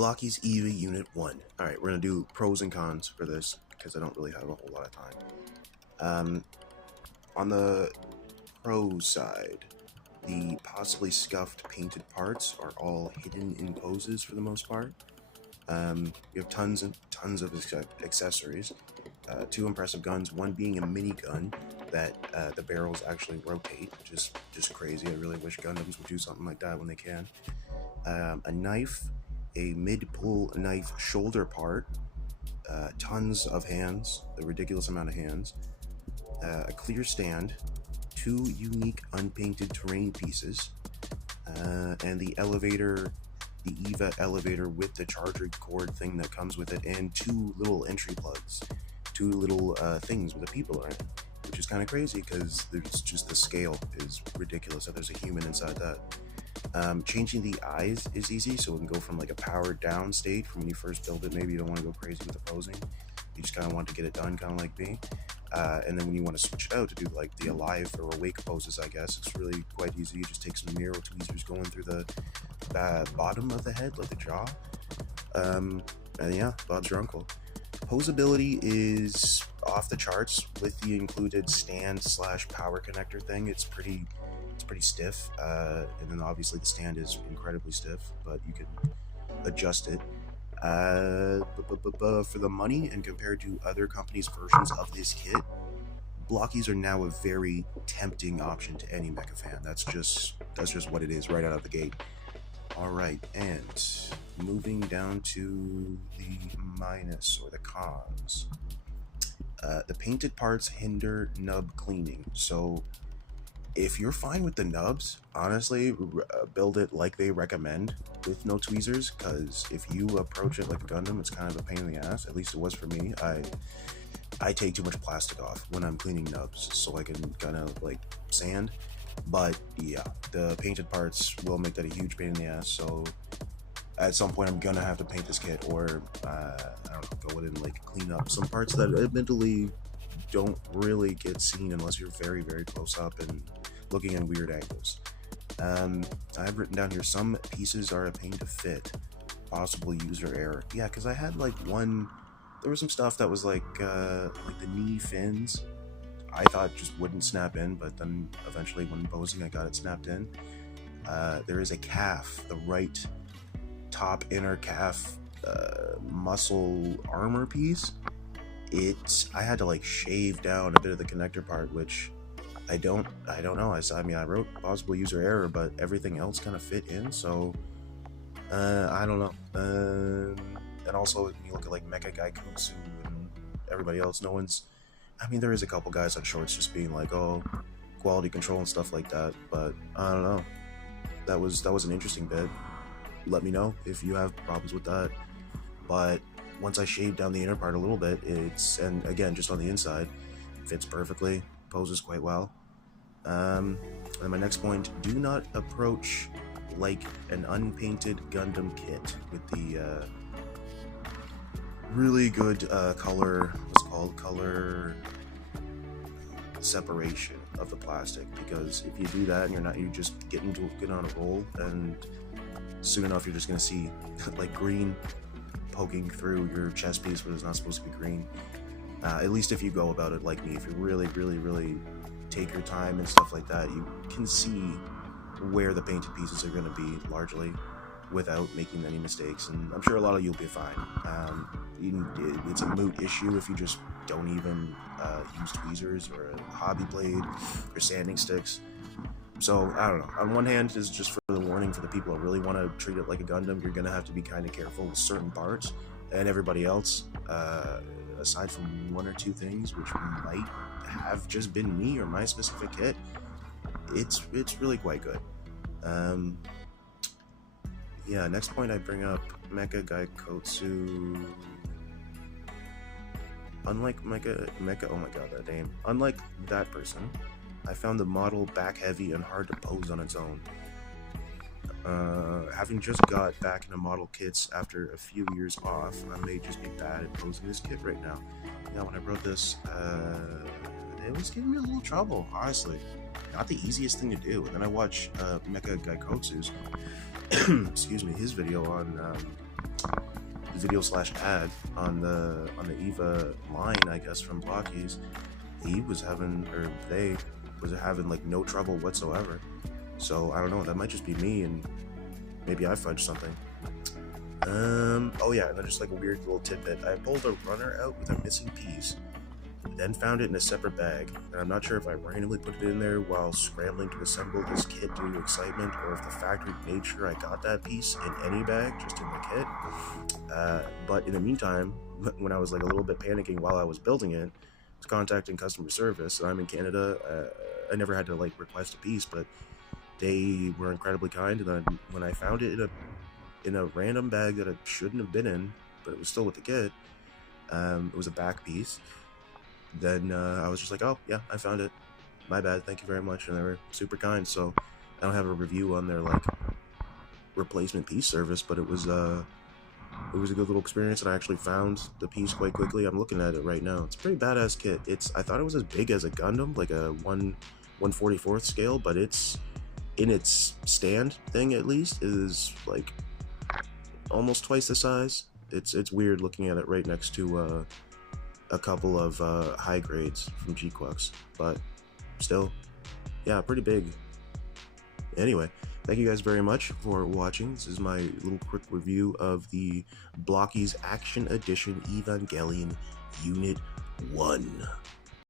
Blocky's Eva Unit 1. Alright, we're going to do pros and cons for this, because I don't really have a whole lot of time. On the pro side, the possibly scuffed painted parts are all hidden in poses for the most part. You have tons and tons of accessories. 2 impressive guns, one being a minigun that the barrels actually rotate, which is just crazy. I really wish Gundams would do something like that when they can. A knife, a mid-pull knife shoulder part, tons of hands, a ridiculous amount of hands, a clear stand, 2 unique unpainted terrain pieces, and the elevator, the Eva elevator with the charger cord thing that comes with it, and 2 little entry plugs, 2 little things with the people in it, which is kind of crazy because there's just the scale is ridiculous that there's a human inside that. Changing the eyes is easy, so it can go from like a powered down state from when you first build it. Maybe you don't want to go crazy with the posing, you just kind of want to get it done, kind of like me. And then when you want to switch it out to do like the alive or awake poses, I guess it's really quite easy. You just take some mirror tweezers going through the bottom of the head, like the jaw, and yeah, Bob's your uncle. Posability is off the charts with the included stand / power connector thing. It's pretty stiff, and then obviously the stand is incredibly stiff, but you can adjust it. For the money and compared to other companies' versions of this kit, Blockies are now a very tempting option to any mecha fan. That's just what it is right out of the gate. Alright, and moving down to the minus or the cons. The painted parts hinder nub cleaning, so if you're fine with the nubs, honestly, build it like they recommend with no tweezers, because if you approach it like a Gundam, it's kind of a pain in the ass. At least it was for me. I take too much plastic off when I'm cleaning nubs, so I can kind of like sand. But yeah, the painted parts will make that a huge pain in the ass, so at some point I'm gonna have to paint this kit, or I don't know, go in and like clean up some parts that admittedly don't really get seen unless you're very, very close up and looking in weird angles. I've written down here, some pieces are a pain to fit, possible user error. Yeah, because I had like there was some stuff that was like the knee fins, I thought just wouldn't snap in, but then eventually when posing I got it snapped in. There is a calf, the right top inner calf muscle armor piece. I had to like shave down a bit of the connector part, which I don't know. I mean, I wrote possible user error, but everything else kind of fit in, so I don't know. And also, when you look at like Mecha Guy Kutsu and everybody else, I mean, there is a couple guys on shorts just being like, oh, quality control and stuff like that, but I don't know. That was an interesting bit. Let me know if you have problems with that. But once I shaved down the inner part a little bit, and again, just on the inside, fits perfectly, poses quite well. And my next point, do not approach like an unpainted Gundam kit with the really good color separation of the plastic, because if you do that and you just get on a roll, and soon enough you're just gonna see like green poking through your chest piece where it's not supposed to be green. At least if you go about it like me, if you really take your time and stuff like that, you can see where the painted pieces are going to be largely without making any mistakes, and I'm sure a lot of you'll be fine. It's a moot issue if you just don't even use tweezers or a hobby blade or sanding sticks. So, I don't know. On one hand, it's just for the warning for the people that really want to treat it like a Gundam. You're going to have to be kind of careful with certain parts, and everybody else, aside from 1 or 2 things, which might have just been me or my specific kit, it's really quite good. Yeah, next point I bring up, Mecha Guy Kotsu. Unlike Mecha, oh my god, that name. Unlike that person, I found the model back heavy and hard to pose on its own. Having just got back into model kits after a few years off, I may just be bad at posing this kit right now. Yeah, when I wrote this, it was giving me a little trouble, honestly. Not the easiest thing to do. And then I watched Mecha Gaikotsu's excuse me, his video on video slash ad on the Eva line, I guess, from Blockies, he was having, or they was having like no trouble whatsoever. So I don't know, that might just be me, and maybe I fudged something. Oh yeah, and then just like a weird little tidbit, I pulled a runner out with a missing piece, then found it in a separate bag, and I'm not sure if I randomly put it in there while scrambling to assemble this kit due to excitement, or if the factory made sure I got that piece in any bag, just in the kit. But in the meantime, when I was like a little bit panicking while I was building it, I was contacting customer service, and I'm in Canada. I never had to like request a piece, but they were incredibly kind, and then when I found it in a random bag that it shouldn't have been in, but it was still with the kit, it was a back piece. Then I was just like, oh yeah, I found it, my bad, thank you very much, and they were super kind. So I don't have a review on their like replacement piece service, but it was a good little experience, and I actually found the piece quite quickly. I'm looking at it right now. It's a pretty badass kit. I thought it was as big as a Gundam, like a 1/44th scale, but it's in its stand thing at least is like almost twice the size. It's weird looking at it right next to a couple of high grades from G-Quux, but still, yeah, pretty big. Anyway, thank you guys very much for watching. This is my little quick review of the Blockies Action Edition Evangelion Unit 1.